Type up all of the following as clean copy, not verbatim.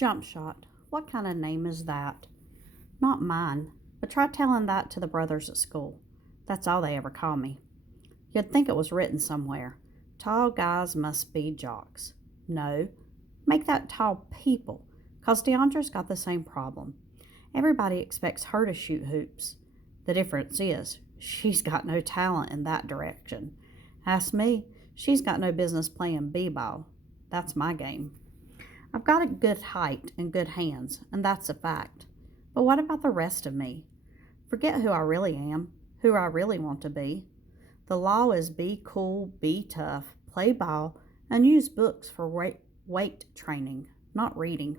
Jump shot. What kind of name is that? Not mine, but try telling that to the brothers at school. That's all they ever call me. You'd think it was written somewhere. Tall guys must be jocks. No, make that tall people, 'cause Deandra's got the same problem. Everybody expects her to shoot hoops. The difference is, she's got no talent in that direction. Ask me, she's got no business playing b-ball. That's my game. I've got a good height and good hands, and that's a fact. But what about the rest of me? Forget who I really am, who I really want to be. The law is be cool, be tough, play ball, and use books for weight training, not reading.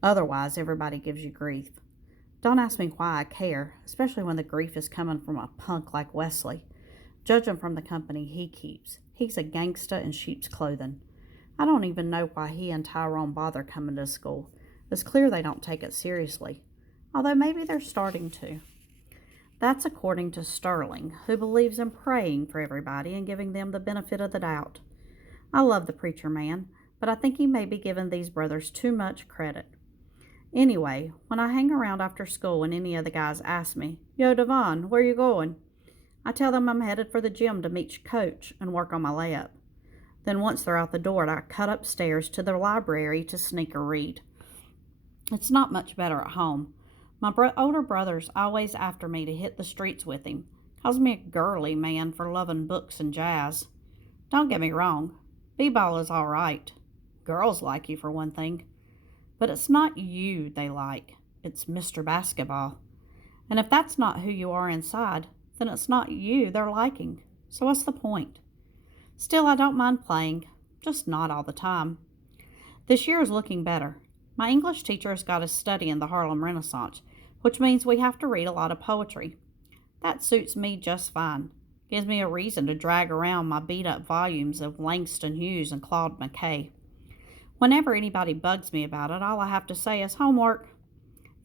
Otherwise, everybody gives you grief. Don't ask me why I care, especially when the grief is coming from a punk like Wesley. Judging from the company he keeps, he's a gangsta in sheep's clothing. I don't even know why he and Tyrone bother coming to school. It's clear they don't take it seriously, although maybe they're starting to. That's according to Sterling, who believes in praying for everybody and giving them the benefit of the doubt. I love the preacher man, but I think he may be giving these brothers too much credit. Anyway, when I hang around after school and any of the guys ask me, "Yo, Devon, where you going?" I tell them I'm headed for the gym to meet Coach and work on my layup. Then once they're out the door, I cut upstairs to the library to sneak a read. It's not much better at home. My older brother's always after me to hit the streets with him. Calls me a girly man for loving books and jazz. Don't get me wrong. B-ball is all right. Girls like you for one thing. But it's not you they like. It's Mr. Basketball. And if that's not who you are inside, then it's not you they're liking. So what's the point? Still, I don't mind playing, just not all the time. This year is looking better. My English teacher has got us studying the Harlem Renaissance, which means we have to read a lot of poetry. That suits me just fine. Gives me a reason to drag around my beat-up volumes of Langston Hughes and Claude McKay. Whenever anybody bugs me about it, all I have to say is homework.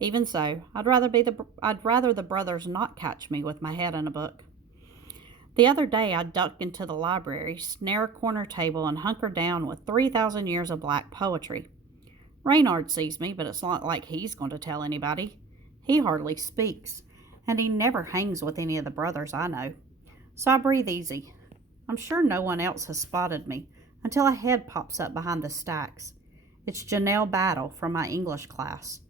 Even so, I'd rather the brothers not catch me with my head in a book. The other day I ducked into the library, snare a corner table, and hunkered down with 3,000 years of black poetry. Reynard sees me, but it's not like he's going to tell anybody. He hardly speaks, and he never hangs with any of the brothers I know. So I breathe easy. I'm sure no one else has spotted me until a head pops up behind the stacks. It's Janelle Battle from my English class.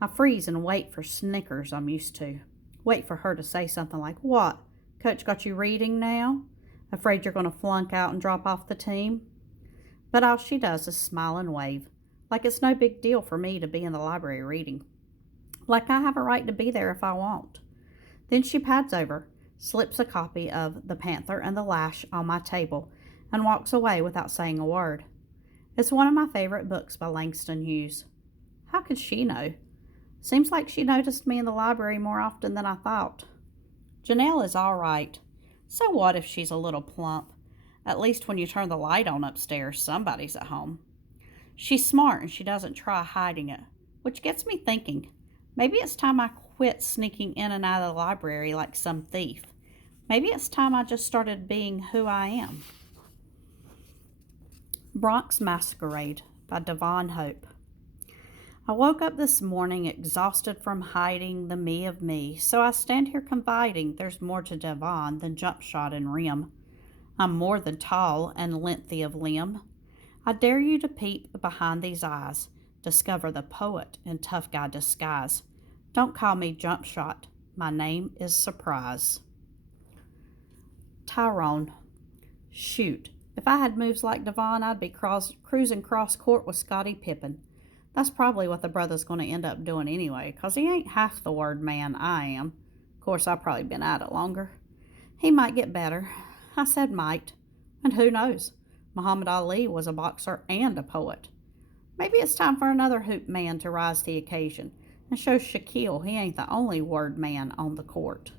I freeze and wait for snickers I'm used to. Wait for her to say something like, "What? Coach got you reading now? Afraid you're going to flunk out and drop off the team?" But all she does is smile and wave, like it's no big deal for me to be in the library reading. Like I have a right to be there if I want. Then she pads over, slips a copy of The Panther and the Lash on my table, and walks away without saying a word. It's one of my favorite books by Langston Hughes. How could she know? Seems like she noticed me in the library more often than I thought. Janelle is all right. So what if she's a little plump? At least when you turn the light on upstairs, somebody's at home. She's smart and she doesn't try hiding it, which gets me thinking. Maybe it's time I quit sneaking in and out of the library like some thief. Maybe it's time I just started being who I am. Bronx Masquerade by Devon Hope. I woke up this morning exhausted from hiding the me of me, so I stand here confiding there's more to Devon than jump shot and rim. I'm more than tall and lengthy of limb. I dare you to peep behind these eyes, discover the poet in tough guy disguise. Don't call me jump shot, my name is Surprise. Tyrone. Shoot, if I had moves like Devon, I'd be cruising cross court with Scottie Pippen. That's probably what the brother's going to end up doing anyway, 'cause he ain't half the word man I am. Of course, I've probably been at it longer. He might get better. I said might. And who knows? Muhammad Ali was a boxer and a poet. Maybe it's time for another hoop man to rise to the occasion and show Shaquille he ain't the only word man on the court.